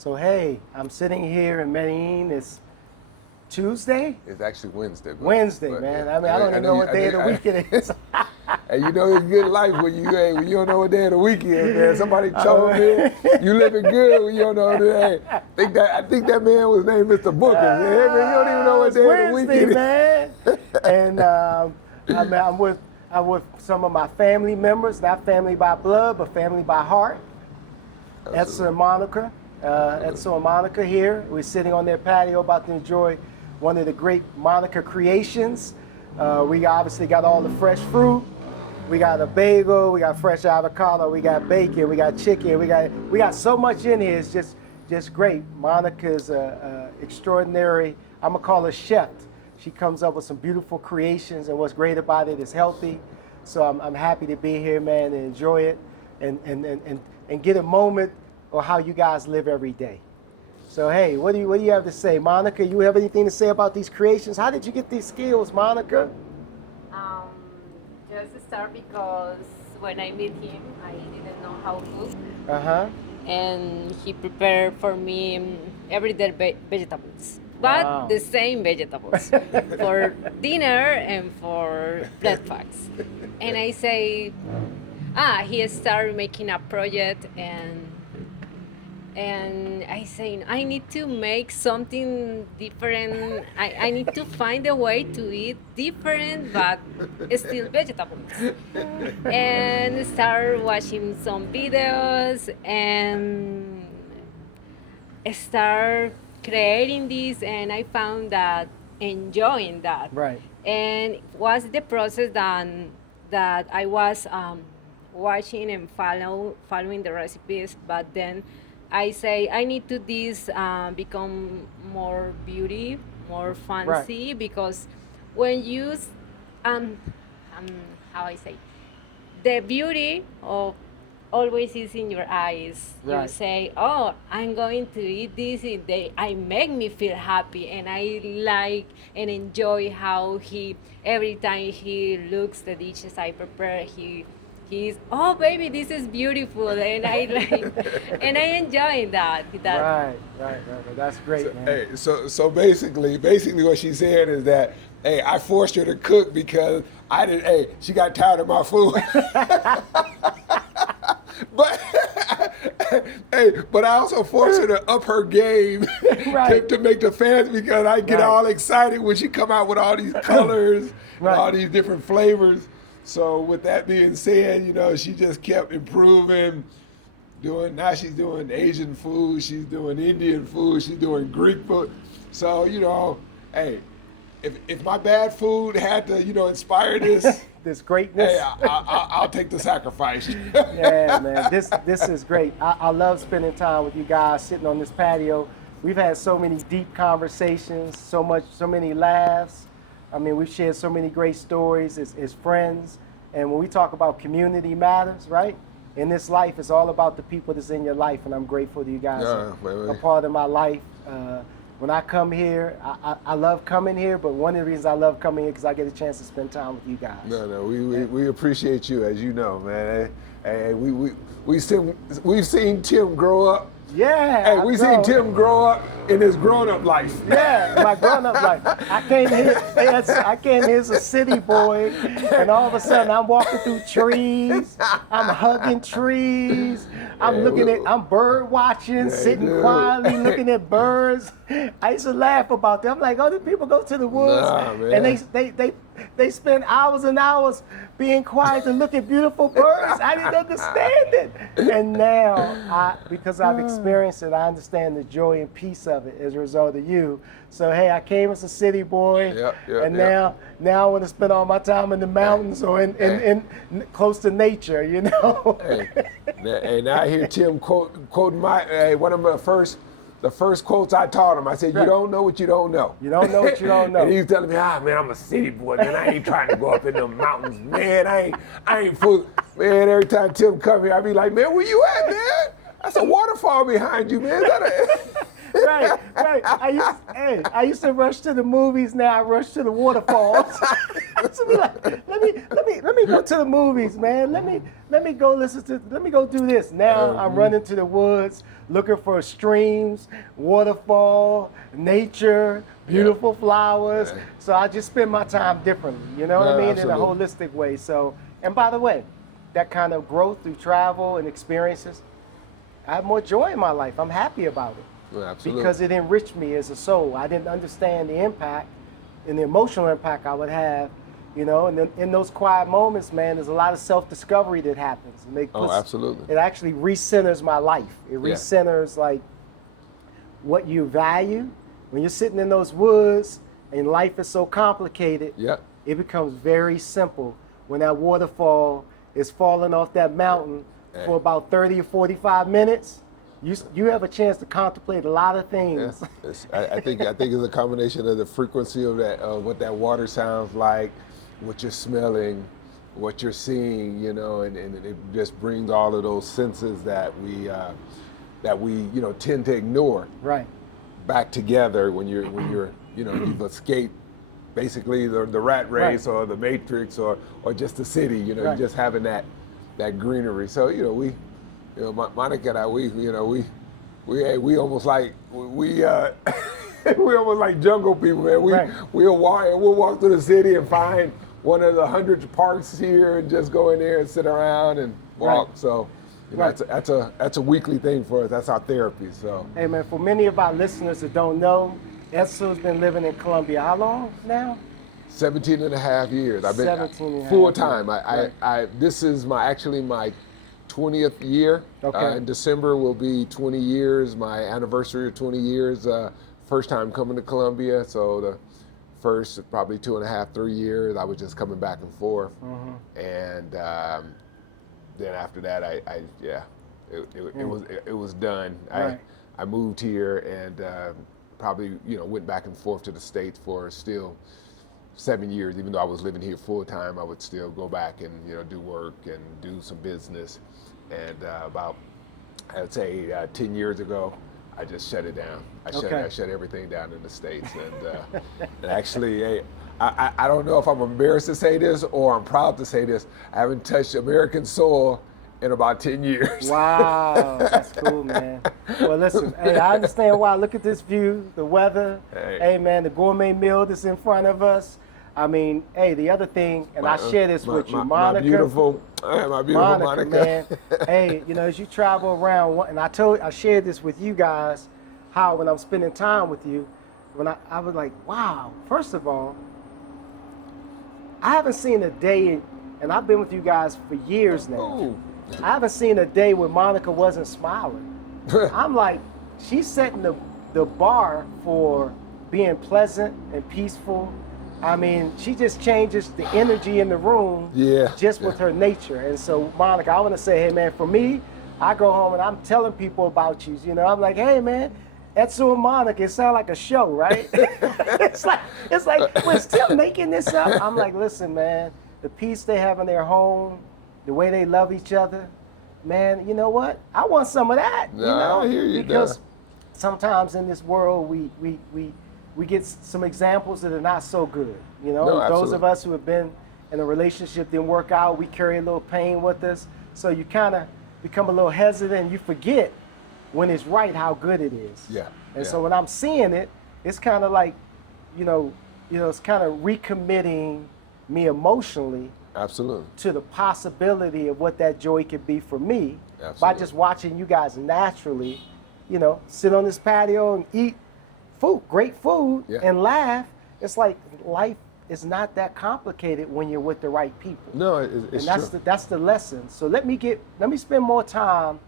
So hey, I'm sitting here in Medellin. It's Tuesday? It's actually Wednesday. Wednesday, man. Yeah. I mean, I don't even know what day of the week it is. And you know it's good life when you don't know what day of the week is, man. Somebody told me you living good when you don't know the day. I think that man was named Mr. Booker. Man. You don't even know what day Wednesday, of the week man. And I'm with some of my family members, not family by blood, but family by heart. Edel and Monica. Edel and Monica here. We're sitting on their patio about to enjoy one of the great Monica creations. We obviously got all the fresh fruit. We got a bagel, we got fresh avocado, we got bacon, we got chicken, we got so much in here. It's just great. Monica's extraordinary, I'm gonna call her chef. She comes up with some beautiful creations, and what's great about it is healthy. So I'm happy to be here, man, and enjoy it and get a moment of how you guys live every day. So hey, what do you have to say? Monica, you have anything to say about these creations? How did you get these skills, Monica? Just to start, because when I met him, I didn't know how to cook. And he prepared for me everyday vegetables, but the same vegetables for dinner and for breakfast. And I say, he started making a project, and I say, I need to make something different. I need to find a way to eat different, but still vegetables. And start watching some videos and start creating this, and I found that enjoying that. Right. And was the process that I was watching and following the recipes, but then I say I need to become more beauty, more fancy, right. Because when you how I say, the beauty of always is in your eyes. Right. You say, I'm going to eat this, I make me feel happy, and I like and enjoy how every time he looks the dishes I prepare, he's, baby, this is beautiful, and I like, and I enjoy that. Right. That's great, man. Hey, so basically what she's saying is that, hey, I forced her to cook because she got tired of my food. But I also forced her to up her game right. to make the fans, because I get all excited when she come out with all these colors, and all these different flavors. So with that being said, she just kept improving. Now she's doing Asian food, she's doing Indian food, she's doing Greek food. So, hey, if my bad food had to, inspire this, this greatness, hey, I'll take the sacrifice. Yeah, man, this is great. I love spending time with you guys, sitting on this patio. We've had so many deep conversations, so many laughs. I mean, we've shared so many great stories as friends. And when we talk about community matters, right? In this life, it's all about the people that's in your life, and I'm grateful that you guys are a part of my life. When I come here, I love coming here, but one of the reasons I love coming here is because I get a chance to spend time with you guys. No, we appreciate you, as you know, man. And we've seen Tim grow up. Yeah. Hey, we've seen Tim grow up in his grown-up life. Yeah, my grown-up life. I came here as a city boy, and all of a sudden I'm walking through trees, I'm hugging trees, I'm bird watching, sitting quietly looking at birds. I used to laugh about that. I'm like, the people go to the woods, and they spend hours and hours being quiet to look at beautiful birds. I didn't understand it. And now, because I've experienced it, I understand the joy and peace of it as a result of you. So hey, I came as a city boy, now I want to spend all my time in the mountains or in close to nature, Hey, now I hear Tim quoting one of the first quotes I taught him. I said, you don't know what you don't know. You don't know what you don't know. And he's telling me, man, I'm a city boy, man. I ain't trying to go up in the mountains, man. I ain't full. Man, every time Tim come here, I be like, man, where you at, man? That's a waterfall behind you, man. Right. I used to rush to the movies. Now I rush to the waterfalls. So be like, let me go to the movies, man. Let me go let me go do this. Now I'm running to the woods, looking for streams, waterfall, nature, beautiful flowers. Yeah. So I just spend my time differently, you know what I mean? Absolutely. In a holistic way. So, and by the way, that kind of growth through travel and experiences, I have more joy in my life. I'm happy about it. Yeah, absolutely. Because it enriched me as a soul. I didn't understand the impact and the emotional impact I would have, you know, and then in those quiet moments, man, there's a lot of self-discovery that happens. Absolutely. It actually recenters my life. It recenters like what you value. When you're sitting in those woods and life is so complicated, it becomes very simple when that waterfall is falling off that mountain for about 30 or 45 minutes. You have a chance to contemplate a lot of things. Yeah. I think it's a combination of the frequency of that, what that water sounds like, what you're smelling, what you're seeing, you know, and it just brings all of those senses that we you know tend to ignore. Right. Back together when you're you know you've escaped basically the rat race or the Matrix or just the city, you know, you're just having that greenery. So you know Monica and I we almost like we almost like jungle people, man. We'll walk through the city and find one of the hundreds of parks here and just go in there and sit around and walk. So. You know, that's a weekly thing for us. That's our therapy. So. Hey man, for many of our listeners that don't know, Edsel's been living in Colombia how long now? 17 and a half years. I've been full time. This is my 20th year. Okay. In December will be 20 years. My anniversary of 20 years. First time coming to Colombia. So the first probably 2.5, 3 years, I was just coming back and forth, and. Then after that, it was done. Right. I moved here and probably went back and forth to the States for still 7 years. Even though I was living here full time, I would still go back and do work and do some business. And about I'd say 10 years ago, I just shut it down. I shut everything down in the States. And actually, I don't know if I'm embarrassed to say this or I'm proud to say this. I haven't touched American soil in about 10 years. Wow, that's cool, man. Well, listen, hey, I understand why. Look at this view, the weather. Hey, man, the gourmet meal that's in front of us. I mean, hey, the other thing, and I share this with you, Monica. My beautiful Monica. Man. Hey, as you travel around, and I shared this with you guys, how when I'm spending time with you, when I was like, wow, first of all, I haven't seen a day, and I've been with you guys for years now. Ooh. I haven't seen a day where Monica wasn't smiling. I'm like, she's setting the bar for being pleasant and peaceful. I mean, she just changes the energy in the room just with her nature. And so, Monica, I want to say, hey, man, for me, I go home and I'm telling people about you. I'm like, hey, man, Edel and Monica, it sounds like a show, right? it's like we're still making this up. I'm like, listen, man, the peace they have in their home, the way they love each other, man, you know what? I want some of that. I hear you. Because sometimes in this world we get some examples that are not so good. Those of us who have been in a relationship didn't work out, we carry a little pain with us. So you kind of become a little hesitant. You forget when it's right how good it is. So when I'm seeing it, it's kind of like, it's kind of recommitting me emotionally. Absolutely. To the possibility of what that joy could be for me. Absolutely. By just watching you guys naturally, sit on this patio and eat food, great food, and laugh. It's like life is not that complicated when you're with the right people. No, it's true. That's the lesson. So let me spend more time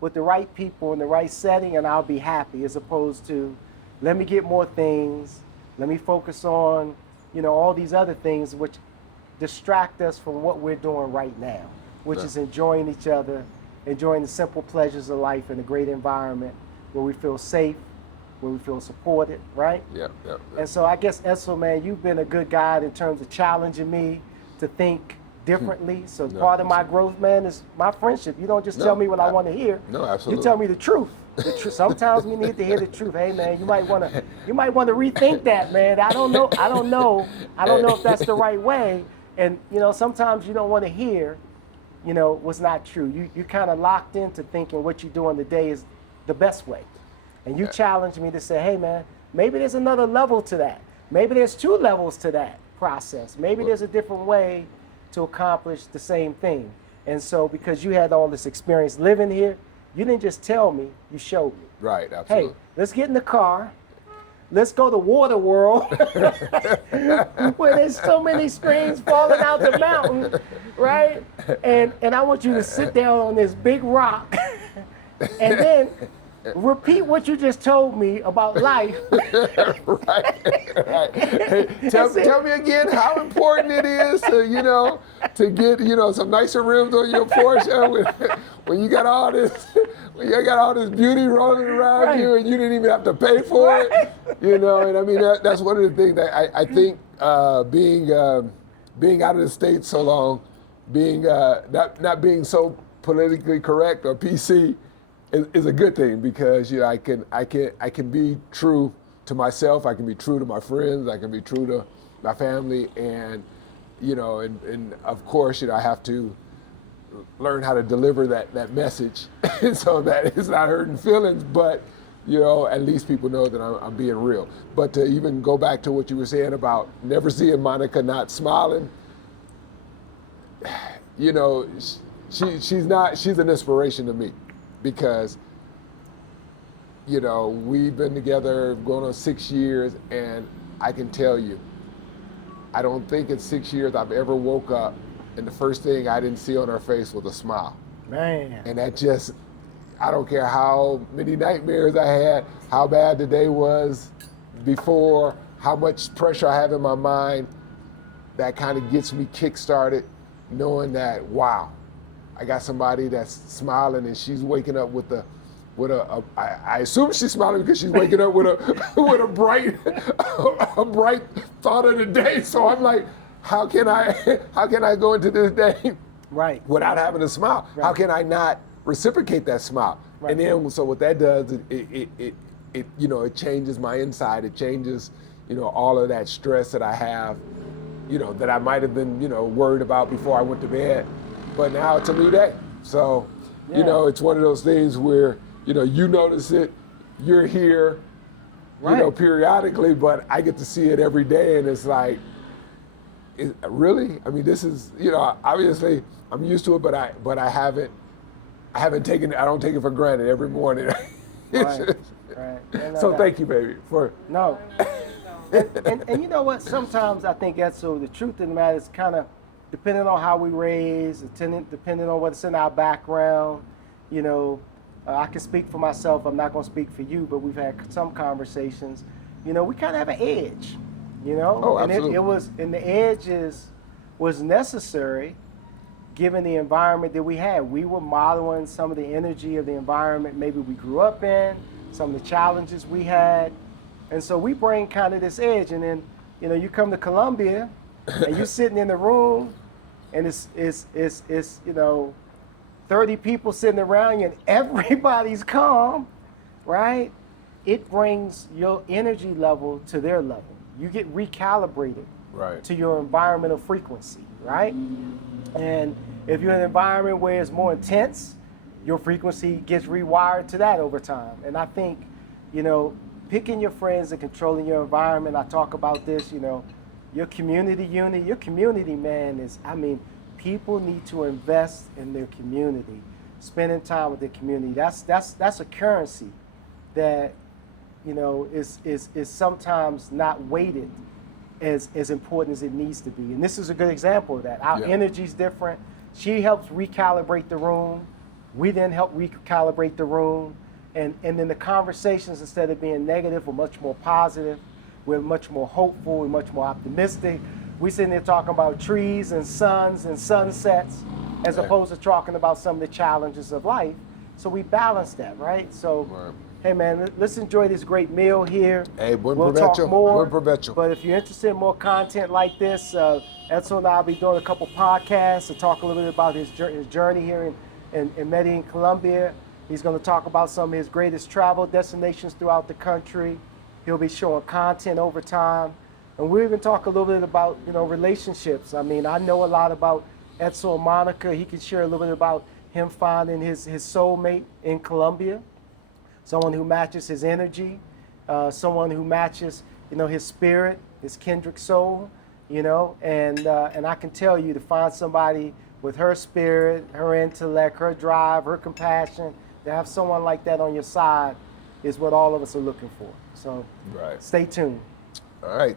with the right people in the right setting, and I'll be happy, as opposed to let me get more things, let me focus on, all these other things which distract us from what we're doing right now, which is enjoying each other, enjoying the simple pleasures of life in a great environment where we feel safe, where we feel supported, right? Yeah. And so I guess, Edel, man, you've been a good guide in terms of challenging me to think differently. So part of my growth, man, is my friendship. You don't just tell me what I want to hear. No, absolutely. You tell me the truth. Sometimes we need to hear the truth. Hey man, you might want to rethink that, man. I don't know if that's the right way. And sometimes you don't want to hear, what's not true. You're kind of locked into thinking what you're doing today is the best way. And you challenge me to say, hey man, maybe there's another level to that. Maybe there's 2 levels to that process. Maybe there's a different way to accomplish the same thing. And so because you had all this experience living here, you didn't just tell me, you showed me. Right, absolutely. Hey, let's get in the car. Let's go to Waterfall, where there's so many streams falling out the mountain, right? And I want you to sit down on this big rock and then repeat what you just told me about life. Right. Hey, tell me again how important it is to, to get, some nicer rims on your Porsche when you got all this, beauty rolling around you and you didn't even have to pay for it. And I mean, that's one of the things that I think being out of the States so long, being not being so politically correct or PC is a good thing, because I can be true to myself, I can be true to my friends, I can be true to my family, and and of course I have to learn how to deliver that message so that it's not hurting feelings, but at least people know that I'm being real. But to even go back to what you were saying about never seeing Monica not smiling, she's an inspiration to me. Because, we've been together going on 6 years, and I can tell you, I don't think in 6 years I've ever woke up and the first thing I didn't see on her face was a smile. Man. And that just, I don't care how many nightmares I had, how bad the day was before, how much pressure I have in my mind, that kind of gets me kick-started, knowing that, wow, I got somebody that's smiling and she's waking up with I assume she's smiling because she's waking up with a bright thought of the day. So I'm like, how can I go into this day right without having a smile? Right. How can I not reciprocate that smile? Right. And then so what that does, it changes my inside. It changes, all of that stress that I have, that I might have been, worried about before I went to bed. But now it's a new day. So, it's one of those things where, you notice it, you're here, right, periodically, but I get to see it every day, and it's like, really? I mean, this is, obviously I'm used to it, but I don't take it for granted every morning. Right. So thank you, baby, for. No. and you know what? Sometimes I think that's so. The truth of the matter is kind of depending on how we raise, depending on what's in our background. I can speak for myself. I'm not going to speak for you, but we've had some conversations. We kind of have an edge. Oh, absolutely. And the edge was necessary given the environment that we had. We were modeling some of the energy of the environment maybe we grew up in, some of the challenges we had. And so we bring kind of this edge. And then, you come to Colombia and you're sitting in the room and it's 30 people sitting around you and everybody's calm, right? It brings your energy level to their level. You get recalibrated to your environmental frequency, right? And if you're in an environment where it's more intense, your frequency gets rewired to that over time. And I think, picking your friends and controlling your environment, I talk about this, your community unit, your community, man, people need to invest in their community, spending time with their community. That's a currency that, is sometimes not weighted as important as it needs to be. And this is a good example of that. Our energy's different. She helps recalibrate the room. We then help recalibrate the room. And then the conversations, instead of being negative, are much more positive. We're much more hopeful. We're much more optimistic. We're sitting there talking about trees and suns and sunsets as opposed to talking about some of the challenges of life. So we balance that, right? So, hey, man, let's enjoy this great meal here. Hey, buen we'll provecho. Talk more. Buen provecho. But if you're interested in more content like this, Edson and I will be doing a couple podcasts to talk a little bit about his journey here in Medellin, Colombia. He's going to talk about some of his greatest travel destinations throughout the country. He'll be showing content over time. And we're going to talk a little bit about, relationships. I mean, I know a lot about Edel and Monica. He can share a little bit about him finding his soulmate in Colombia, someone who matches his energy, someone who matches, his spirit, his kindred soul, and I can tell you, to find somebody with her spirit, her intellect, her drive, her compassion, to have someone like that on your side is what all of us are looking for. So right. Stay tuned. All right.